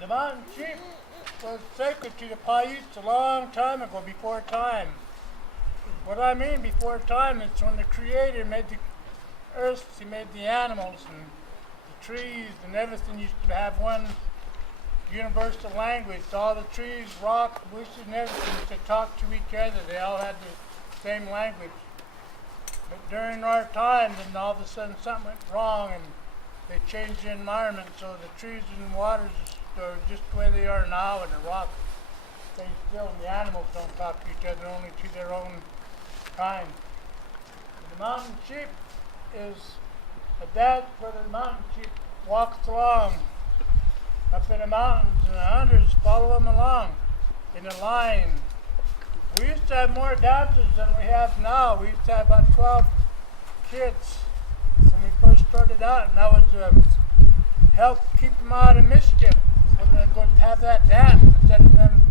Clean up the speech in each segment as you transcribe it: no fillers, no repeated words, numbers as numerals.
The mountain sheep was sacred to the Paiutes a long time ago, before time. What I mean before time is when the Creator made the earth, He made the animals and the trees and everything used to have one universal language. All the trees, rocks, bushes, and everything used to talk to each other. They all had the same language. But during our time, then all of a sudden something went wrong and they changed the environment, so the trees and waters are just the way they are now, and the rocks stay still, and the animals don't talk to each other, only to their own kind. And the mountain sheep is a dance where the mountain sheep walks along up in the mountains, and the hunters follow them along in a line. We used to have more dances than we have now. We used to have about 12 kids when we first started out, and that was to help keep them out of mischief. When they go have that dance, instead of them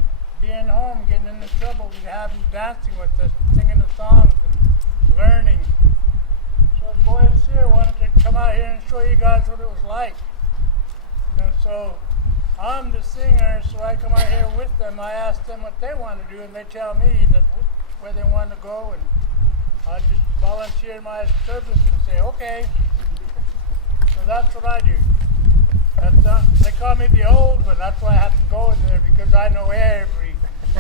being home, getting into trouble, we'd have them dancing with us, singing the songs and learning. So the boys here wanted to come out here and show you guys what it was like. And so I'm the singer, so I come out here with them. I ask them what they want to do, and they tell me that where they want to go, and I just volunteer my service and say, okay. So that's what I do. They call me the old one. That's why I have to go in there, because I know every. So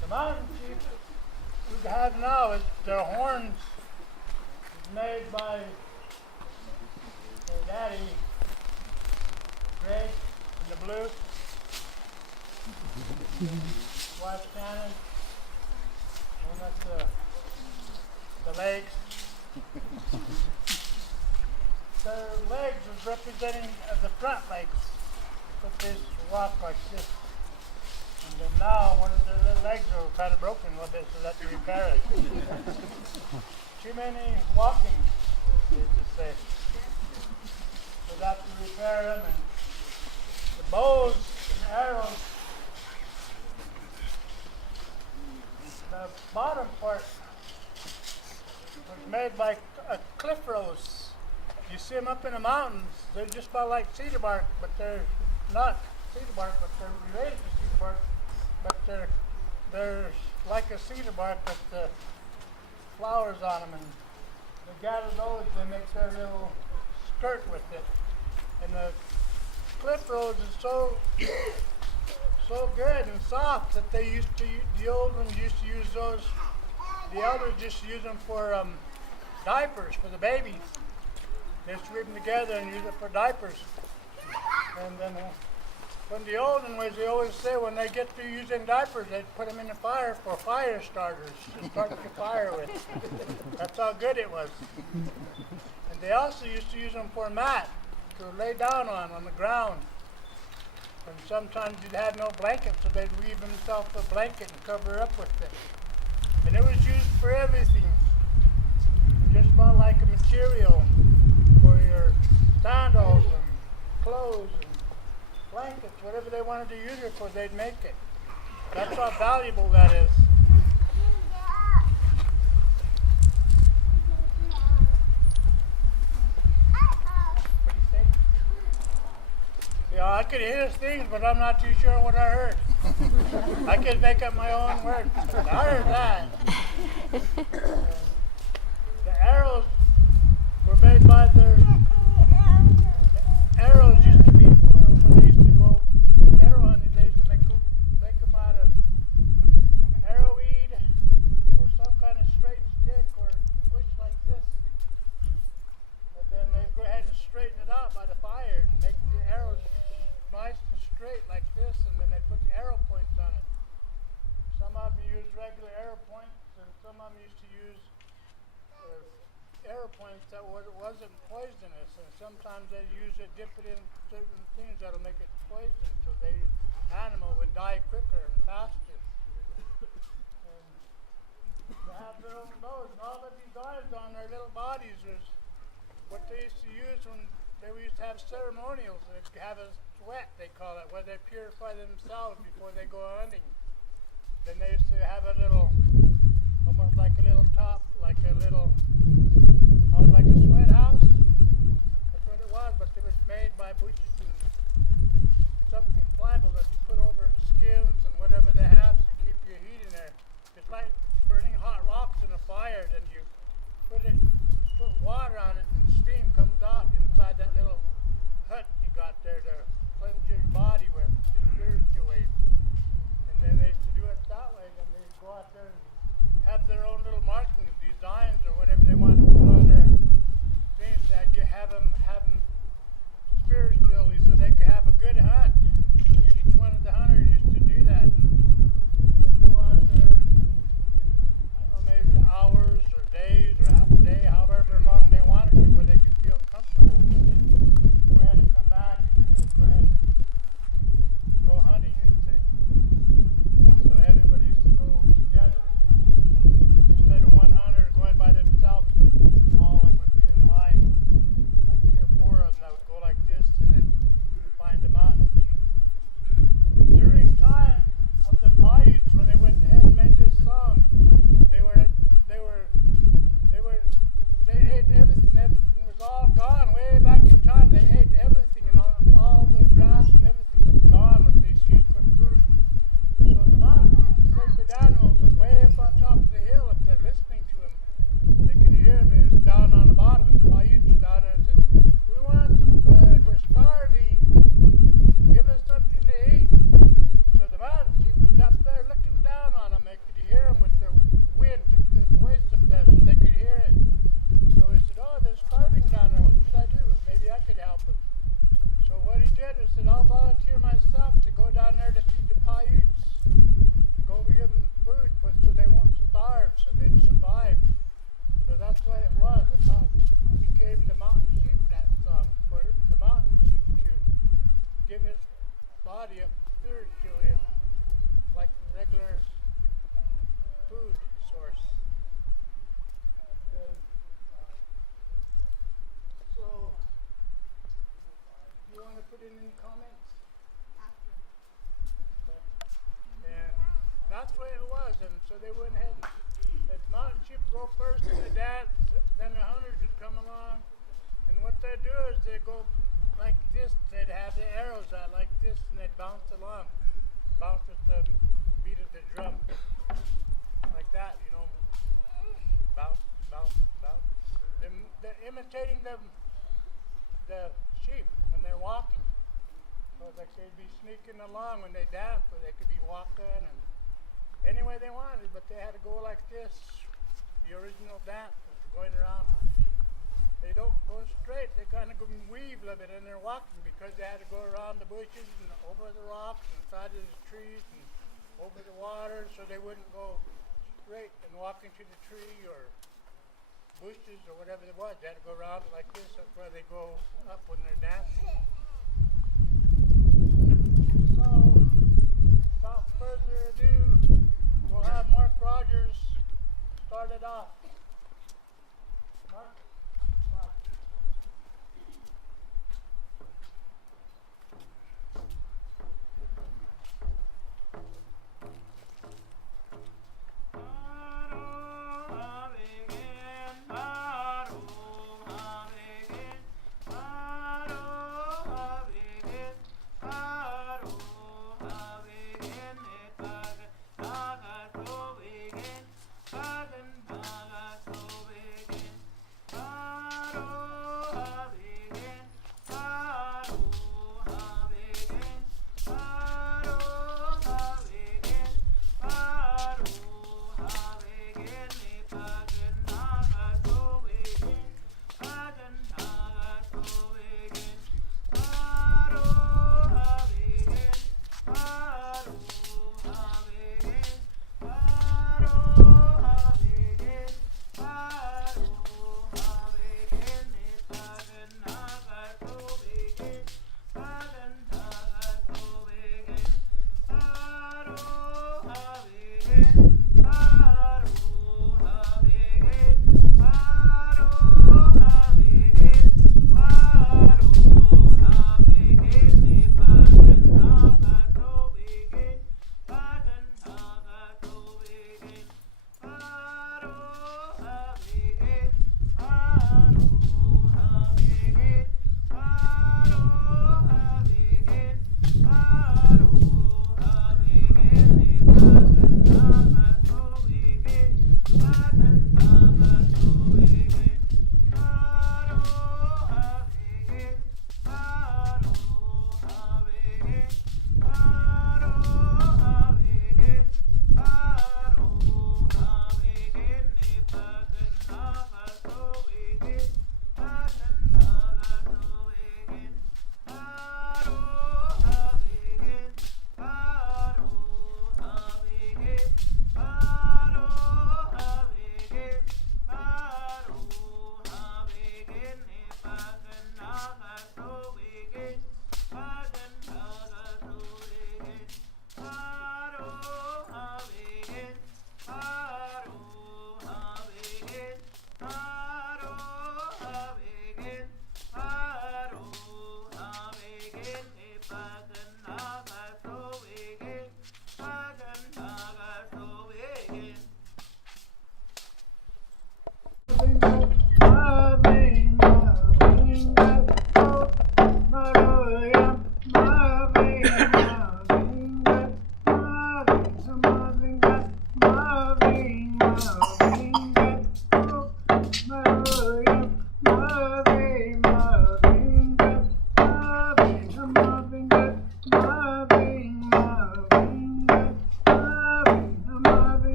the mountain sheep we have now is their horns is made by their daddy, Greg, in the blue. Wife Shannon. And that's the legs. Their legs is representing the front legs. Put this rock like this. And then now one of their little legs are kind of broken a little bit, so that's to repair it. Too many walking, they just say. So that's to repair them. And the bows and arrows, the bottom part was made by cliff rose. You see them up in the mountains. They're just about like cedar bark, but they're not cedar bark, but they're related to cedar bark. But they're like a cedar bark with the flowers on them, and they gather those. They make their little skirt with it. And the cliff rose is so good and soft that they used to. The old ones used to use those. The elders just use them for diapers for the babies. They used to weave them together and use it for diapers. And then when the olden ones, they always say when they get through using diapers, they put them in the fire for fire starters to start the fire with. That's how good it was. And they also used to use them for a mat to lay down on the ground. And sometimes you'd have no blanket, so they'd weave themselves a blanket and cover up with it. And it was used for everything, just about like a material for your sandals and clothes and blankets, whatever they wanted to use it for, they'd make it. That's how valuable that is. What do you say? Yeah, I could hear things, but I'm not too sure what I heard. I could make up my own words. I heard that. The arrows were made by the arrows used to be for when they used to go arrow hunting. They used to make them out of arrowweed or some kind of straight stick or bush like this. And then they'd go ahead and straighten it out by the fire and make the arrows nice and straight like this, and then they put arrow points on it. Some of them used regular arrow points, and some of them used to use arrow points that wasn't poisonous, and sometimes they use it, dip it in certain things that'll make it poison, so the animal would die quicker and faster. And they have their own bows, and all the designs on their little bodies was what they used to use when they used to have ceremonials. They'd have a sweat, they call it, where they purify themselves before they go hunting. Then they used to have a little, almost like a little top, like a little, like a sweat house. That's what it bushes and something pliable that you put over the skins and whatever they have to keep your heat in there. It's like burning hot rocks in a fire. Then you put water on it and steam comes out inside that little hut you got there to cleanse your body with the spiritual ways. And then they used to do it that way. Then they go out there and have their own little marking designs or whatever they want to put on their things that have them spiritually so they could have a good hunt. And each one of the hunters used to do that. They'd go out there, I don't know, maybe hours or days or half a day, however long they wanted to, where they could feel comfortable. And they'd go ahead and come back and then they'd go ahead and go hunting, I'd say. So everybody used to go together. Instead of one hunter going by themselves, all of them would be in line. Like 3 or 4 of them that would go like this and they'd find the mountain sheep. And during time of the Paiutes, when they went ahead and made this song, they ate everything. Everything was all gone way back in time. They ate everything, and all the grass and everything was gone what they used for food. So the mountain sheep, the sacred animals, was way up on top of the hill. If they're listening to him, they could hear him. He was down on the bottom, and the Paiutes were down there and said, "We want some food. We're starving. Give us something to eat." So the mountain sheep was up there looking down on them. They could hear him with the wind, took the voice up there so they could hear it. So he said, "Oh, they're starving down there. What should I do? Maybe I could help them." So what he did was said, "I'll volunteer myself to go down there to feed the Paiutes. Go give them food so they won't starve, so they'd survive." So that's why it was. That's how it became the mountain sheep, that song, for the mountain sheep to give his body up spiritually and like regular food source. And then, so, you want to put in any comments? Okay. And that's the way it was. And so they went ahead and the mountain sheep would go first in the dance, then the hunters would come along. And what they'd do is they'd go like this. They'd have the arrows out like this and they'd bounce along. Bounce with the beat of the drum. Like that, you know. Bounce, bounce, bounce. They're imitating the sheep when they're walking. So like they'd be sneaking along when they dance, or they could be walking and any way they wanted, but they had to go like this. The original dance was going around. They don't go straight. They kind of go and weave a little bit, and they're walking because they had to go around the bushes and over the rocks and side of the trees and over the water, so they wouldn't go straight and walk into the tree or bushes or whatever it was. They had to go around it like this. That's where they go up when they're dancing. So, without further ado, we'll have Mark Rogers start it off. Mark? Mark.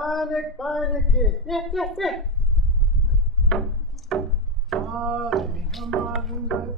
Panik, panicky. Yeah. Ah, let me come on.